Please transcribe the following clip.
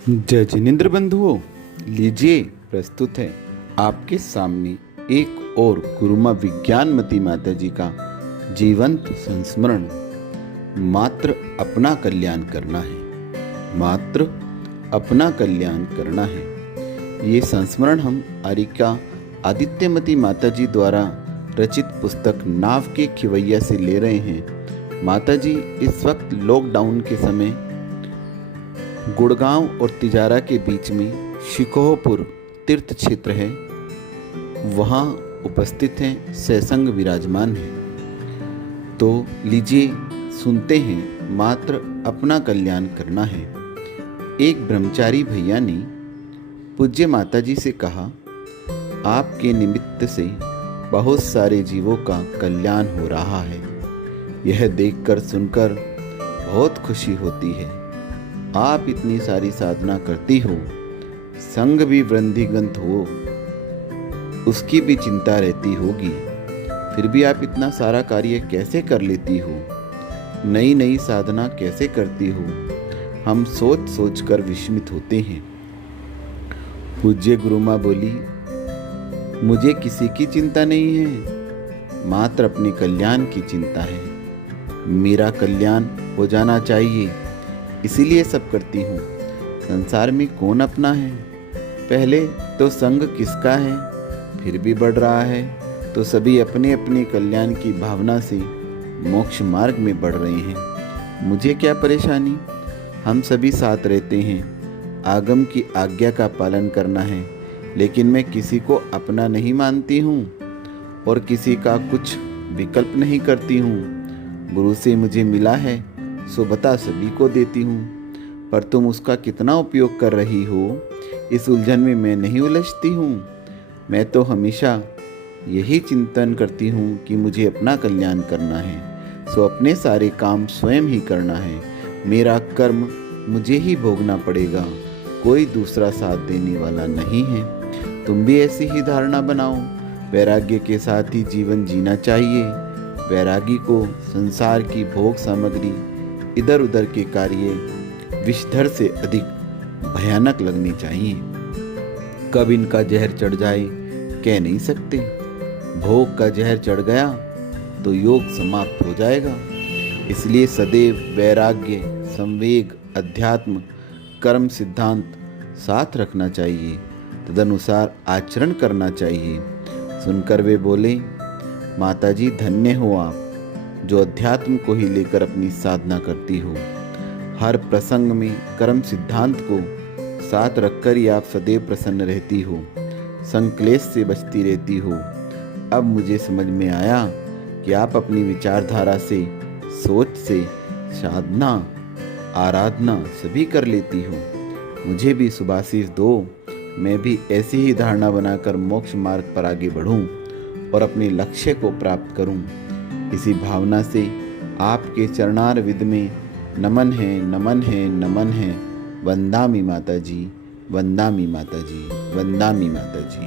जय जिनेन्द्र बंधुओं, लीजिए प्रस्तुत है आपके सामने एक और गुरुमा विज्ञानमती माता जी का जीवंत संस्मरण। मात्र अपना कल्याण करना है, मात्र अपना कल्याण करना है। ये संस्मरण हम आरिका आदित्यमती माता जी द्वारा रचित पुस्तक नाव के खिवैया से ले रहे हैं। माता जी इस वक्त लॉकडाउन के समय गुड़गांव और तिजारा के बीच में शिकोहपुर तीर्थ क्षेत्र है, वहाँ उपस्थित हैं, सत्संग विराजमान है। तो लीजिए सुनते हैं, मात्र अपना कल्याण करना है। एक ब्रह्मचारी भैया ने पूज्य माता जी से कहा, आपके निमित्त से बहुत सारे जीवों का कल्याण हो रहा है। यह देखकर सुनकर बहुत खुशी होती है। आप इतनी सारी साधना करती हो, संग भी वृंदिगंत हो, उसकी भी चिंता रहती होगी, फिर भी आप इतना सारा कार्य कैसे कर लेती हो? नई नई साधना कैसे करती हो? हम सोच सोच कर विस्मित होते हैं। पूज्य गुरुमा बोली, मुझे किसी की चिंता नहीं है, मात्र अपने कल्याण की चिंता है। मेरा कल्याण हो जाना चाहिए, इसीलिए सब करती हूँ। संसार में कौन अपना है? पहले तो संग किसका है, फिर भी बढ़ रहा है, तो सभी अपने अपने कल्याण की भावना से मोक्ष मार्ग में बढ़ रहे हैं। मुझे क्या परेशानी? हम सभी साथ रहते हैं, आगम की आज्ञा का पालन करना है, लेकिन मैं किसी को अपना नहीं मानती हूँ और किसी का कुछ विकल्प नहीं करती हूँ। गुरु से मुझे मिला है सो बता सभी को देती हूँ, पर तुम उसका कितना उपयोग कर रही हो, इस उलझन में मैं नहीं उलझती हूँ। मैं तो हमेशा यही चिंतन करती हूँ कि मुझे अपना कल्याण करना है, सो अपने सारे काम स्वयं ही करना है। मेरा कर्म मुझे ही भोगना पड़ेगा, कोई दूसरा साथ देने वाला नहीं है। तुम भी ऐसी ही धारणा बनाओ। वैराग्य के साथ ही जीवन जीना चाहिए। वैरागी को संसार की भोग सामग्री, इधर उधर के कार्य विषधर से अधिक भयानक लगनी चाहिए। कब इनका जहर चढ़ जाए कह नहीं सकते। भोग का जहर चढ़ गया तो योग समाप्त हो जाएगा। इसलिए सदैव वैराग्य, संवेग, अध्यात्म, कर्म सिद्धांत साथ रखना चाहिए, तदनुसार आचरण करना चाहिए। सुनकर वे बोले, माता जी धन्य हो आप, जो अध्यात्म को ही लेकर अपनी साधना करती हो। हर प्रसंग में कर्म सिद्धांत को साथ रखकर ही आप सदैव प्रसन्न रहती हो, संक्लेश से बचती रहती हो। अब मुझे समझ में आया कि आप अपनी विचारधारा से, सोच से साधना, आराधना सभी कर लेती हो। मुझे भी शुभाशीष दो, मैं भी ऐसी ही धारणा बनाकर मोक्ष मार्ग पर आगे बढ़ूं और अपने लक्ष्य को प्राप्त करूं। इसी भावना से आपके चरणार विद में नमन है, नमन है, नमन है। वंदामि माता जी, वंदामि माता जी, वंदामि माता जी।